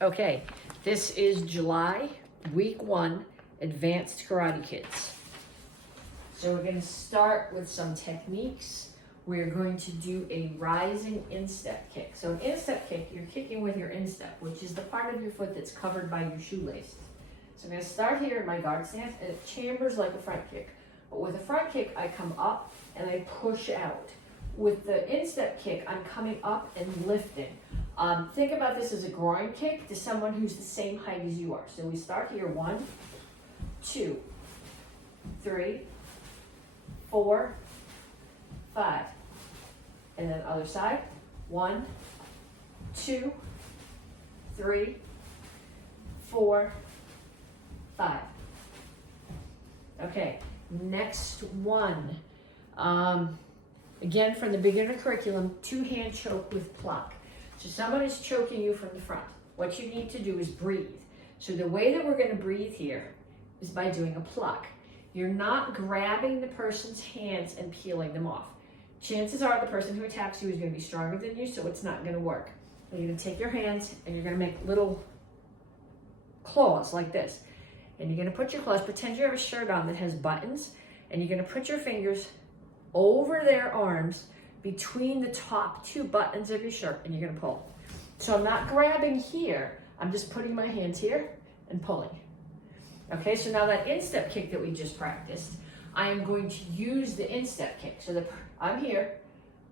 Okay, this is July, week 1, Advanced Karate Kids. So we're going to start with some techniques. We're going to do a rising instep kick. So an instep kick, you're kicking with your instep, which is the part of your foot that's covered by your shoelaces. So I'm going to start here in my guard stance, and it chambers like a front kick. But with a front kick, I come up and I push out. With the instep kick, I'm coming up and lifting. Think about this as a groin kick to someone who's the same height as you are. So we start here, 1, 2, 3, 4, 5. And then other side, 1, 2, 3, 4, 5. Okay, next one. Again, from the beginner curriculum, 2-hand choke with pluck. So someone is choking you from the front. What you need to do is breathe. So the way that we're going to breathe here is by doing a pluck. You're not grabbing the person's hands and peeling them off. Chances are the person who attacks you is going to be stronger than you, so it's not going to work. You're going to take your hands and you're going to make little claws like this. And you're going to put your claws, pretend you have a shirt on that has buttons, and you're going to put your fingers over their arms between the top 2 buttons of your shirt, and you're going to pull. So I'm not grabbing here, I'm just putting my hands here and pulling. Okay, so now that instep kick that we just practiced, I am going to use the instep kick. So I'm here,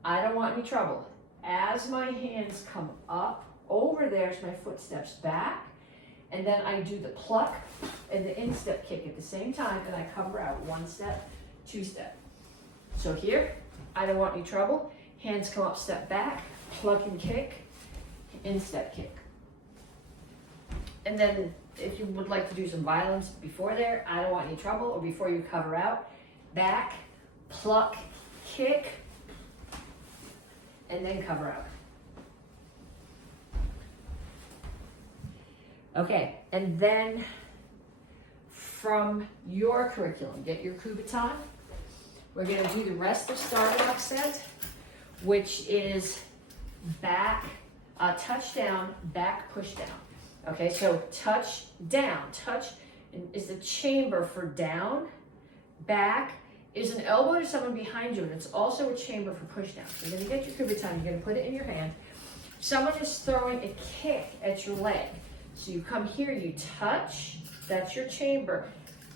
I don't want any trouble. As my hands come up over there, as my foot steps back, and then I do the pluck and the instep kick at the same time, and I cover out 1 step, 2 step. So here, I don't want any trouble. Hands come up, step back, pluck and kick, instep kick. And then if you would like to do some violence before there, I don't want any trouble, or before you cover out, back, pluck, kick, and then cover out. Okay, and then from your curriculum, get your Kubitan. We're going to do the rest of Starbucks set, which is back, touchdown, back, push down. Okay, so touch down. Touch is the chamber for down. Back is an elbow to someone behind you, and it's also a chamber for push down. So you're going to get your Kubitan, you're going to put it in your hand. Someone is throwing a kick at your leg. So you come here, you touch, that's your chamber,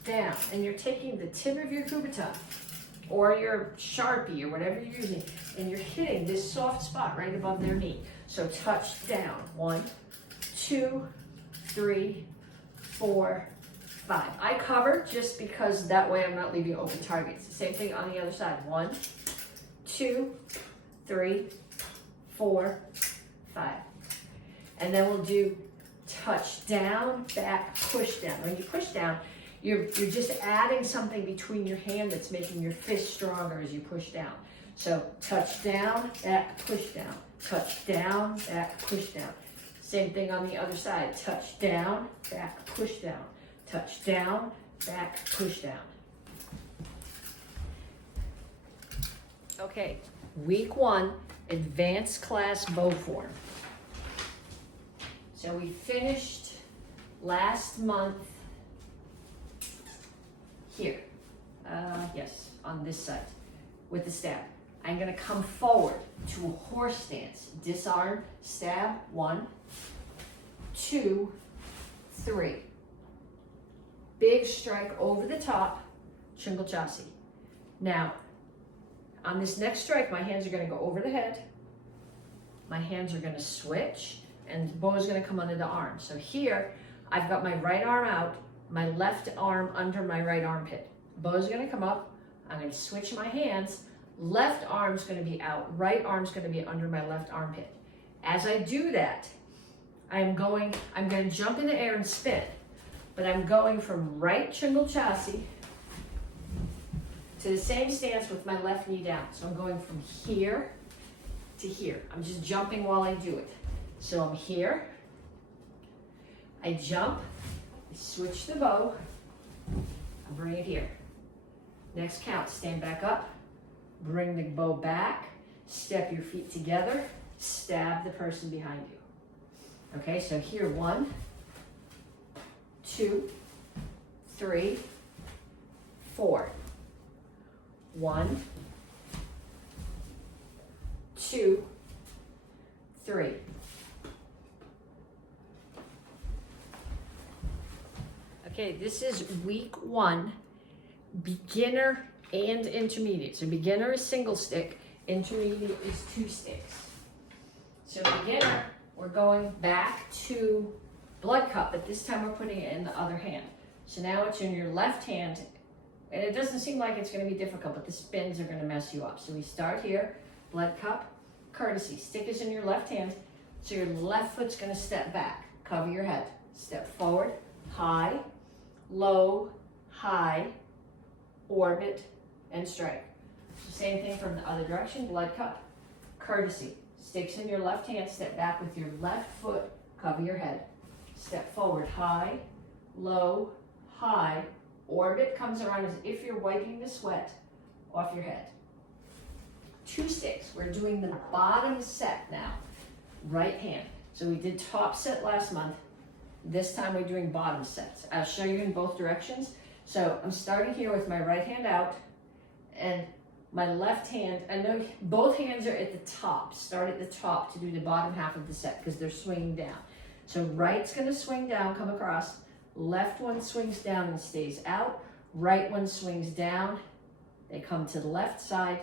down, and you're taking the tip of your Kubitan or your Sharpie or whatever you're using, and you're hitting this soft spot right above their knee. So touch down, 1, 2, 3, 4, 5. I cover just because that way I'm not leaving open targets. Same thing on the other side, 1, 2, 3, 4, 5. And then we'll do touch down, back, push down. When you push down, you're just adding something between your hand that's making your fist stronger as you push down. So touch down, back, push down. Touch down, back, push down. Same thing on the other side. Touch down, back, push down. Touch down, back, push down. Okay, week 1, advanced class bow form. So we finished last month here, yes, on this side with the stab. I'm going to come forward to a horse stance. Disarm, stab, 1, 2, 3. Big strike over the top, Shingle Chassi. Now, on this next strike, my hands are going to go over the head. My hands are going to switch, and the bow is going to come under the arm. So here, I've got my right arm out, my left arm under my right armpit. Bow is going to come up. I'm going to switch my hands. Left arm's going to be out. Right arm's going to be under my left armpit. As I do that, I'm going to jump in the air and spin. But I'm going from right Shingle Chassi to the same stance with my left knee down. So I'm going from here to here. I'm just jumping while I do it. So I'm here. I jump. I switch the bow. I bring it here. Next count, stand back up. Bring the bow back. Step your feet together. Stab the person behind you. Okay, so here, 1, 2, 3, 4. 1, 2, 3. Okay, this is week 1, beginner and intermediate. So beginner is single stick, intermediate is 2 sticks. So beginner, we're going back to blood cup, but this time we're putting it in the other hand. So now it's in your left hand, and it doesn't seem like it's going to be difficult, but the spins are going to mess you up. So we start here, blood cup, courtesy. Stick is in your left hand, so your left foot's going to step back. Cover your head. Step forward, high, low, high, orbit, and strike. So same thing from the other direction, blood cup, courtesy. Sticks in your left hand, step back with your left foot, cover your head. Step forward, high, low, high, orbit comes around as if you're wiping the sweat off your head. 2 sticks, we're doing the bottom set now, right hand. So we did top set last month, this time we're doing bottom sets. I'll show you in both directions. So I'm starting here with my right hand out, and my left hand, I know both hands are at the top. Start at the top to do the bottom half of the set because they're swinging down. So right's gonna swing down, come across. Left one swings down and stays out. Right one swings down. They come to the left side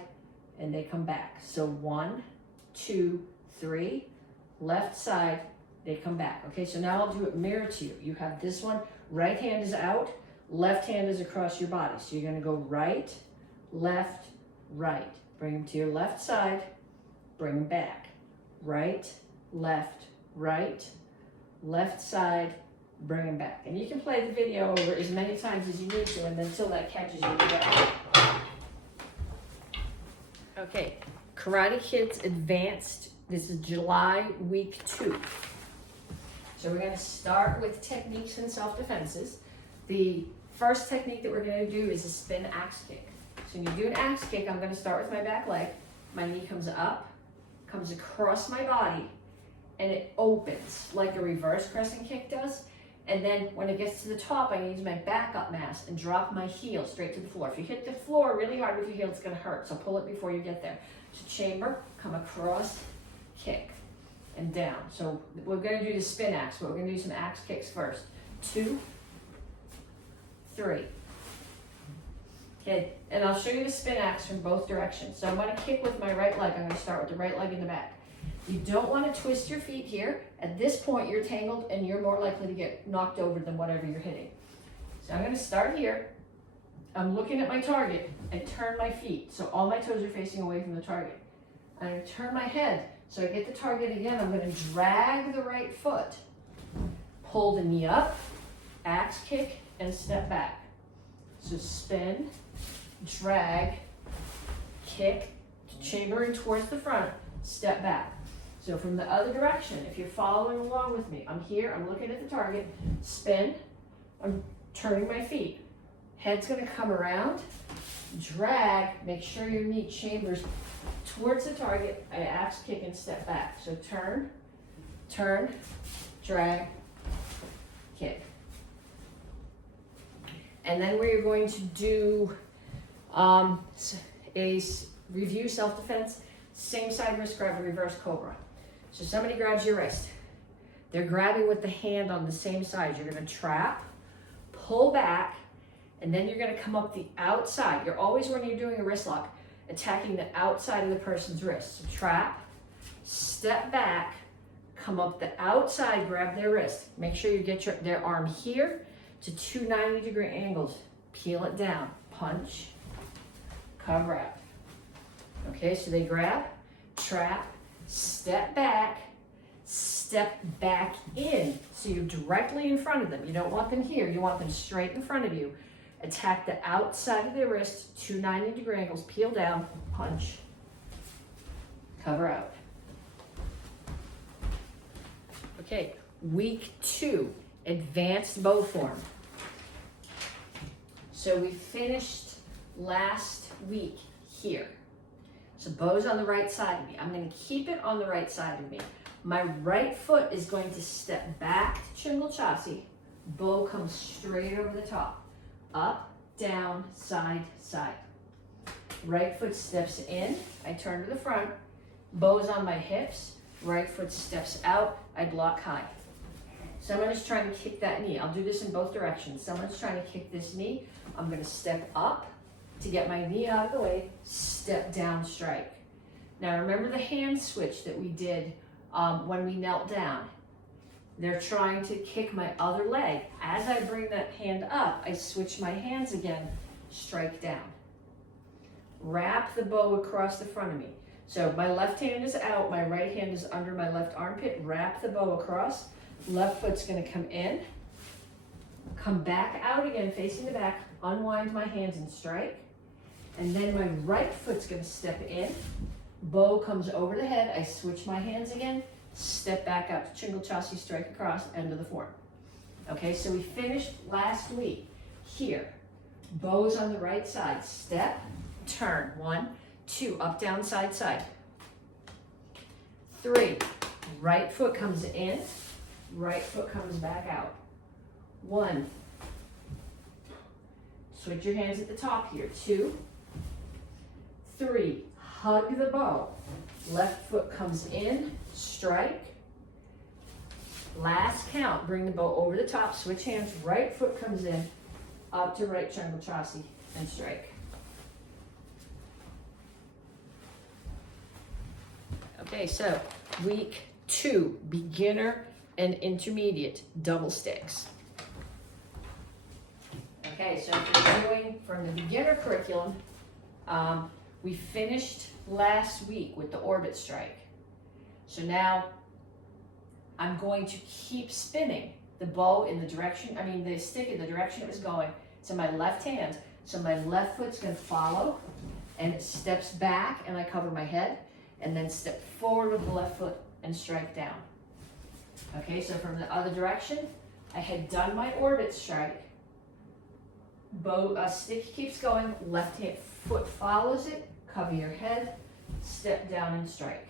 and they come back. So 1, 2, 3, left side, they come back. Okay, so now I'll do it mirror to you. You have this one, right hand is out, left hand is across your body. So you're gonna go right, left, right. Bring them to your left side, bring them back. Right, left, right, left side, bring them back. And you can play the video over as many times as you need to, and until that catches your breath. Okay, Karate Kids Advanced. This is July week 2. So we're gonna start with techniques and self-defenses. The first technique that we're gonna do is a spin axe kick. So when you do an axe kick, I'm gonna start with my back leg. My knee comes up, comes across my body, and it opens like a reverse crescent kick does. And then when it gets to the top, I use my backup mass and drop my heel straight to the floor. If you hit the floor really hard with your heel, it's gonna hurt. So pull it before you get there. So chamber, come across, kick, and down. So we're gonna do the spin axe, but we're gonna do some axe kicks first. 2, 3. Okay, and I'll show you the spin axe from both directions. So I'm gonna kick with my right leg. I'm gonna start with the right leg in the back. You don't want to twist your feet here. At this point, you're tangled and you're more likely to get knocked over than whatever you're hitting. So I'm going to start here. I'm looking at my target and turn my feet. So all my toes are facing away from the target. I'm going to turn my head. So I get the target again. I'm going to drag the right foot. Pull the knee up, axe kick, and step back. So spin, drag, kick, chambering towards the front, step back. So from the other direction, if you're following along with me, I'm here, I'm looking at the target, spin, I'm turning my feet. Head's gonna come around, drag, make sure your knee chambers towards the target, I axe kick and step back. So turn, turn, drag, kick. And then we're going to do a review self-defense, same side wrist grab, a reverse cobra. So somebody grabs your wrist. They're grabbing with the hand on the same side. You're gonna trap, pull back, and then you're gonna come up the outside. You're always, when you're doing a wrist lock, attacking the outside of the person's wrist. So trap, step back, come up the outside, grab their wrist. Make sure you get their arm here to 2 90-degree angles. Peel it down, punch, cover out. Okay, so they grab, trap, step back in. So you're directly in front of them. You don't want them here, you want them straight in front of you. Attack the outside of their wrist, 2 90-degree angles, peel down, punch, cover out. Okay, week 2, advanced bow form. So we finished last week here. So bow's on the right side of me. I'm gonna keep it on the right side of me. My right foot is going to step back to Chingle Chassi. Bow comes straight over the top. Up, down, side, side. Right foot steps in, I turn to the front. Bow's on my hips. Right foot steps out, I block high. Someone is trying to kick that knee. I'll do this in both directions. Someone's trying to kick this knee. I'm gonna step up to get my knee out of the way, step down, strike. Now remember the hand switch that we did when we knelt down. They're trying to kick my other leg. As I bring that hand up, I switch my hands again, strike down. Wrap the bow across the front of me. So my left hand is out, my right hand is under my left armpit. Wrap the bow across. Left foot's gonna come in, come back out again, facing the back, unwind my hands and strike. And then my right foot's gonna step in, bow comes over the head, I switch my hands again, step back out to Chingle Chassi, strike across, end of the form. Okay, so we finished last week here. Bow's on the right side, step, turn, 1, 2, up, down, side, side. 3, right foot comes in, right foot comes back out. 1, switch your hands at the top here. 2, 3, hug the bow. Left foot comes in, strike. Last count, bring the bow over the top, switch hands, right foot comes in, up to right Chingle Chassi and strike. Okay, so week 2, beginner and intermediate double sticks. Okay, so if you're doing from the beginner curriculum, we finished last week with the orbit strike. So now I'm going to keep spinning the bow in the direction, the stick in the direction it was going. It's in my left hand. So my left foot's gonna follow and it steps back and I cover my head and then step forward with the left foot and strike down. Okay, so from the other direction, I had done my orbit strike. Bow, stick keeps going, left hand foot follows it, cover your head, step down and strike.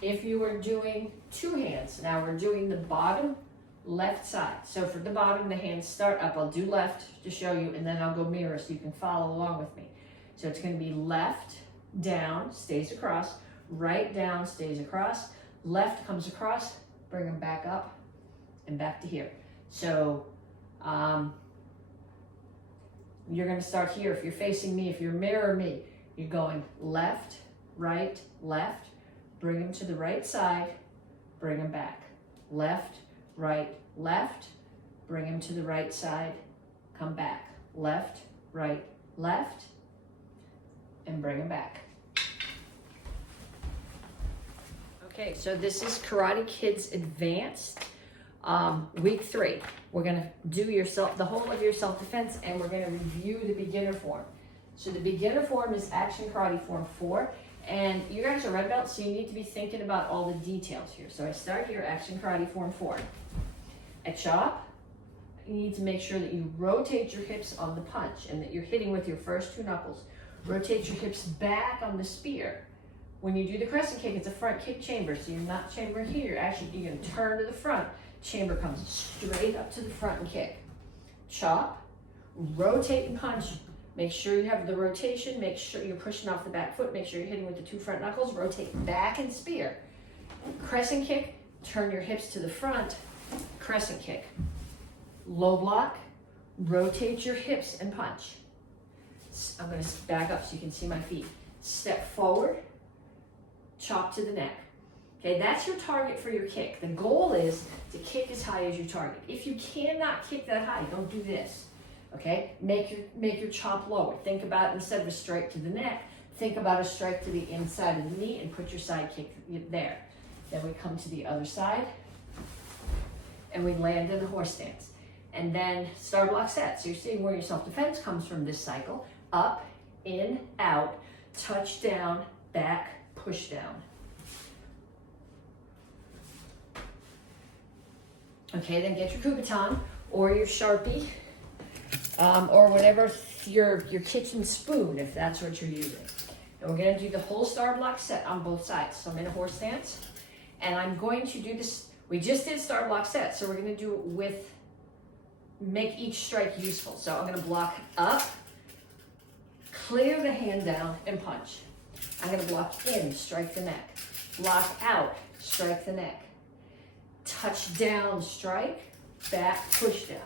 If you were doing 2 hands, now we're doing the bottom left side. So for the bottom, the hands start up. I'll do left to show you, and then I'll go mirror so you can follow along with me. So it's going to be left, down, stays across, right, down, stays across, left comes across, bring them back up and back to here. So you're going to start here. If you're facing me, if you're mirror me, you're going left, right, left, bring them to the right side, bring them back. Left, right, left, bring them to the right side, come back. Left, right, left, and bring them back. Okay, so this is Karate Kids Advanced, week 3. We're gonna do the whole of your self-defense, and we're gonna review the beginner form. So the beginner form is Action Karate Form 4, and you guys are red belts, so you need to be thinking about all the details here. So I start here, Action Karate Form 4. At chop, you need to make sure that you rotate your hips on the punch and that you're hitting with your first 2 knuckles. Rotate your hips back on the spear. When you do the crescent kick, it's a front kick chamber, so you're not chambering here. You're gonna turn to the front. Chamber comes straight up to the front and kick. Chop, rotate and punch. Make sure you have the rotation. Make sure you're pushing off the back foot. Make sure you're hitting with the 2 front knuckles. Rotate back and spear. Crescent kick, turn your hips to the front. Crescent kick. Low block, rotate your hips and punch. I'm going to back up so you can see my feet. Step forward, chop to the neck. Okay, that's your target for your kick. The goal is to kick as high as your target. If you cannot kick that high, don't do this. Okay, make your chop lower. Think about, instead of a strike to the neck, think about a strike to the inside of the knee and put your side kick there. Then we come to the other side and we land in the horse stance. And then star block set. So you're seeing where your self-defense comes from this cycle. Up, in, out, touch down, back, push down. Okay, then get your Kubotan or your Sharpie, or whatever, your kitchen spoon, if that's what you're using. And we're gonna do the whole star block set on both sides. So I'm in a horse stance, And I'm going to do this, we just did star block set, so we're gonna do it with, make each strike useful. So I'm gonna block up, clear the hand down, and punch. I'm gonna block in, strike the neck. Block out, strike the neck. Touch down, strike, back, push down.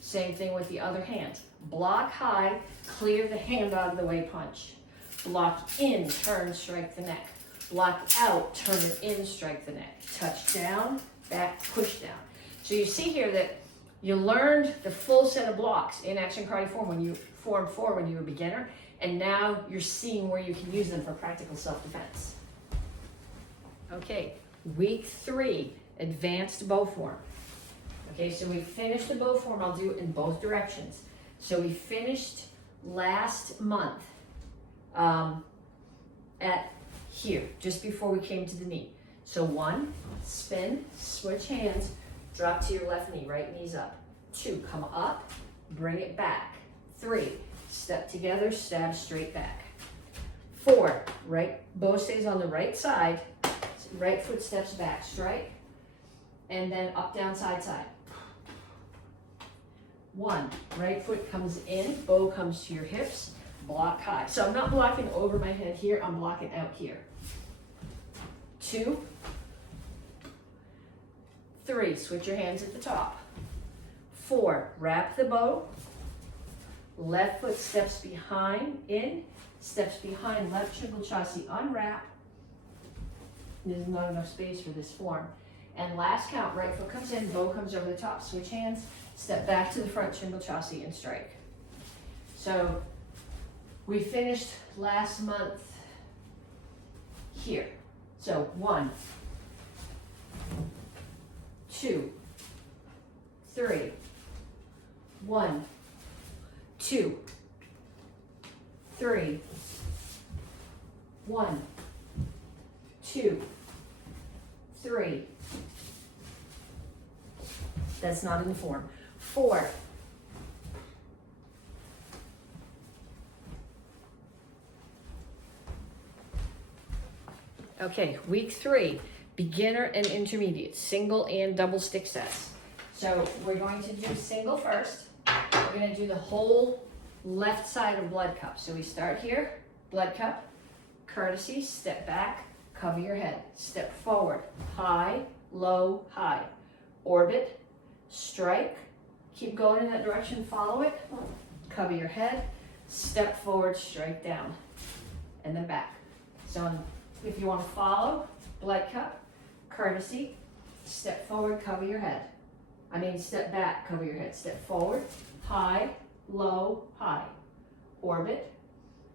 Same thing with the other hand. Block high, clear the hand out of the way, punch. Block in, turn, strike the neck. Block out, turn it in, strike the neck. Touch down, back, push down. So you see here that you learned the full set of blocks in Action Karate Form when you when you were a beginner, and now you're seeing where you can use them for practical self-defense. Okay, week 3, advanced bow form. Okay, so we finished the bow form. I'll do it in both directions. So we finished last month at here, just before we came to the knee. So 1, spin, switch hands, drop to your left knee, right knee's up. 2, come up, bring it back. 3, step together, stab straight back. 4, right bow stays on the right side, right foot steps back, strike, and then up, down, side, side. 1, right foot comes in, bow comes to your hips, block high. So I'm not blocking over my head here, I'm blocking out here. 2, 3, switch your hands at the top. 4, wrap the bow, left foot steps behind, in, steps behind, left triple chassis, unwrap. There's not enough space for this form. And last count, right foot comes in, bow comes over the top, switch hands, step back to the front, triple chassis, and strike. So we finished last month here. So 1, 2, 3, 1, 2, 3, 1, 2, 3. That's not in the form. 4. Okay, week 3, beginner and intermediate, single and double stick sets. So we're going to do single first. We're going to do the whole left side of blood cup. So we start here, blood cup, courtesy, step back, cover your head, step forward, high, low, high, orbit, strike, keep going in that direction, follow it, cover your head, step forward, strike down, and then back. So if you want to follow, blood cup, courtesy, step forward, cover your head. Step back, cover your head, step forward, high, low, high, orbit,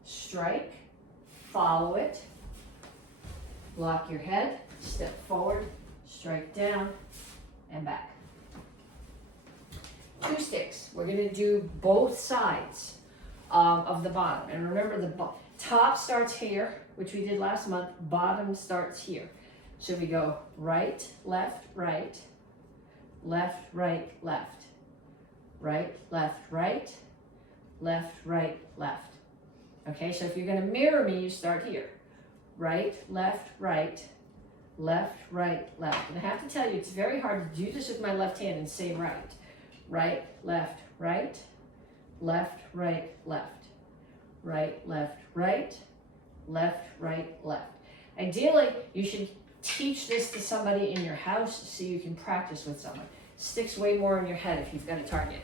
strike, follow it, block your head, step forward, strike down, and back. 2 sticks. We're going to do both sides of the bottom. And remember, the top starts here, which we did last month. Bottom starts here. So we go right, left, right, left, right, left, right, left, right, left, right, left. Okay, so if you're going to mirror me, you start here. Right, left, right, left, right, left. And I have to tell you, it's very hard to do this with my left hand and say right. Right, left, right, left, right, left, right, left, right, left, right, left. Ideally, you should teach this to somebody in your house so you can practice with someone. Sticks way more in your head if you've got a target.